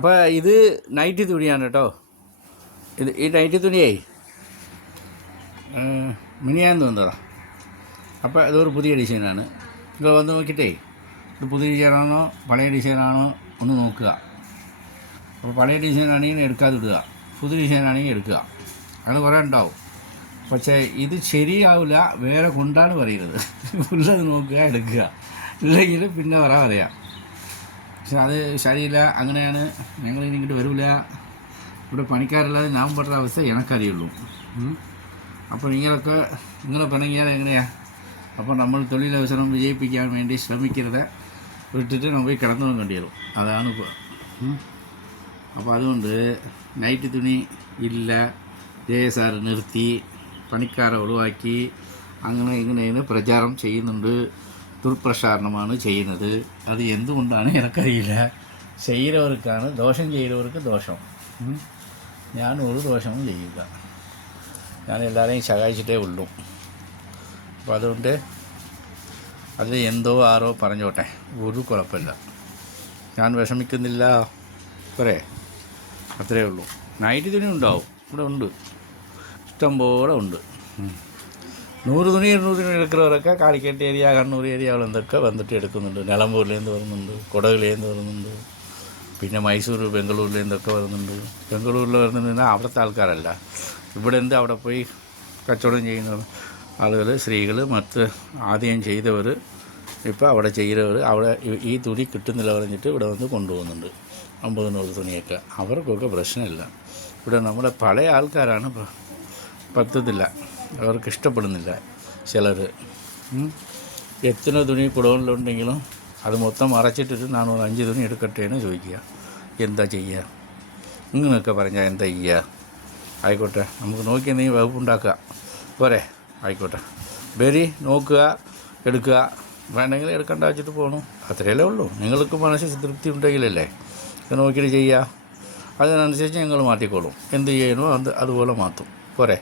അപ്പോൾ ഇത് നൈറ്റി തുണിയാണ് കേട്ടോ. ഈ നൈറ്റി തുണിയേ മിനിയാന്ന് തോന്നുന്നതാ. അപ്പോൾ അതൊരു പുതിയ ഡിസൈനാണ്. നിങ്ങൾ വന്ന് നോക്കിയിട്ടേ ഇത് പുതിയ ഡിസൈനാണോ പഴയ ഡിസൈനാണോ ഒന്ന് നോക്കുക. അപ്പോൾ പഴയ ഡിസൈനാണെങ്കിൽ എടുക്കാതെ വിടുക, പുതിയ ഡിസൈനാണെങ്കിൽ എടുക്കുക. അങ്ങനെ കുറേ ഉണ്ടാവും. പക്ഷേ ഇത് ശരിയാവില്ല, വേറെ കൊണ്ടാണ് പറയുന്നത്. ഉള്ളത് നോക്കുക, എടുക്കുക. ഇല്ലെങ്കിൽ പിന്നെ പറയാം. പക്ഷെ അത് ശരിയില്ല, അങ്ങനെയാണ്, ഞങ്ങൾ ഇങ്ങോട്ട് വരില്ല, ഇവിടെ പണിക്കാരില്ലാതെ ഞാൻ പെട്ട അവസ്ഥ എനിക്കറിയുള്ളൂ. അപ്പോൾ ഇങ്ങനെ പിണങ്ങിയാൽ എങ്ങനെയാണ്? അപ്പോൾ നമ്മൾ തൊഴിലവസരം വിജയിപ്പിക്കാൻ വേണ്ടി ശ്രമിക്കരുത്, വിട്ടിട്ട് നമ്മൾ പോയി കിടന്നു വേണ്ടി വരും. അതാണ് ഇപ്പോൾ. അപ്പോൾ അതുകൊണ്ട് നൈറ്റ് തുണി ഇല്ല, JSR നിർത്തി, പണിക്കാരെ ഒഴിവാക്കി, ഇങ്ങനെ പ്രചാരം ചെയ്യുന്നുണ്ട്. ദുർപ്രചാരണമാണ് ചെയ്യുന്നത്. അത് എന്തുകൊണ്ടാണ് എനിക്കറിയില്ല. ചെയ്യുന്നവർക്കാണ് ദോഷം, ചെയ്യുന്നവർക്ക് ദോഷം. ഞാൻ ഒരു ദോഷവും ചെയ്യില്ല, ഞാൻ എല്ലാവരെയും സഹായിച്ചിട്ടേ ഉള്ളൂ. അപ്പോൾ അതുകൊണ്ട് അത് എന്തോ ആരോ പറഞ്ഞോട്ടെ, ഒരു കുഴപ്പമില്ല, ഞാൻ വിഷമിക്കുന്നില്ല. പോരെ, അത്രയേ ഉള്ളൂ. നൈറ്റ് തുണി ഉണ്ടാവും, ഇവിടെ ഉണ്ട്, ഇഷ്ടംപോലെ ഉണ്ട്. 100 തുണി 200 തുണി എടുക്കുന്നവരൊക്കെ കാലിക്കറ്റ് ഏരിയ, കണ്ണൂർ ഏരിയകളെന്തൊക്കെ വന്നിട്ട് എടുക്കുന്നുണ്ട്. നിലമ്പൂരിലേന്ന് വരുന്നുണ്ട്, കൊടകിലേന്ന് വരുന്നുണ്ട്, പിന്നെ മൈസൂർ ബംഗളൂരിലേന്നൊക്കെ വരുന്നുണ്ട്. ബംഗളൂരിൽ വരുന്നുണ്ടെങ്കിൽ അവിടുത്തെ ആൾക്കാരല്ല, ഇവിടെ അവിടെ പോയി കച്ചവടം ചെയ്യുന്ന ആളുകൾ, സ്ത്രീകൾ, മറ്റ് ആദ്യം ചെയ്തവർ, ഇപ്പോൾ അവിടെ ചെയ്യുന്നവർ, അവിടെ ഈ തുണി കിട്ടുന്നില്ല പറഞ്ഞിട്ട് ഇവിടെ വന്ന് കൊണ്ടുപോകുന്നുണ്ട്. 50-100 തുണിയൊക്കെ. അവർക്കൊക്കെ പ്രശ്നമില്ല. ഇവിടെ നമ്മുടെ പഴയ ആൾക്കാരാണ് പറ്റത്തില്ല, അവർക്ക് ഇഷ്ടപ്പെടുന്നില്ല ചിലർ. എത്ര തുണി കുടവനിലുണ്ടെങ്കിലും അത് മൊത്തം മറച്ചിട്ടിട്ട് 405 തുണി എടുക്കട്ടെ എന്ന് ചോദിക്കുക. എന്താ ചെയ്യുക? ഇങ്ങനെയൊക്കെ പറഞ്ഞാൽ എന്താ ചെയ്യുക? ആയിക്കോട്ടെ, നമുക്ക് നോക്കി എന്തെങ്കിലും വകുപ്പുണ്ടാക്കുക. പോരെ, ആയിക്കോട്ടെ. വരി, നോക്കുക, എടുക്കുക. വേണ്ടെങ്കിൽ എടുക്കേണ്ട വെച്ചിട്ട് പോകണം. അത്രയല്ലേ ഉള്ളൂ. നിങ്ങൾക്ക് മനസ്സിൽ തൃപ്തി ഉണ്ടെങ്കിലല്ലേ നോക്കിയിട്ട് ചെയ്യുക. അതിനനുസരിച്ച് ഞങ്ങൾ മാറ്റിക്കോളും. എന്ത് ചെയ്യണോ അതുപോലെ മാറ്റും. പോരെ.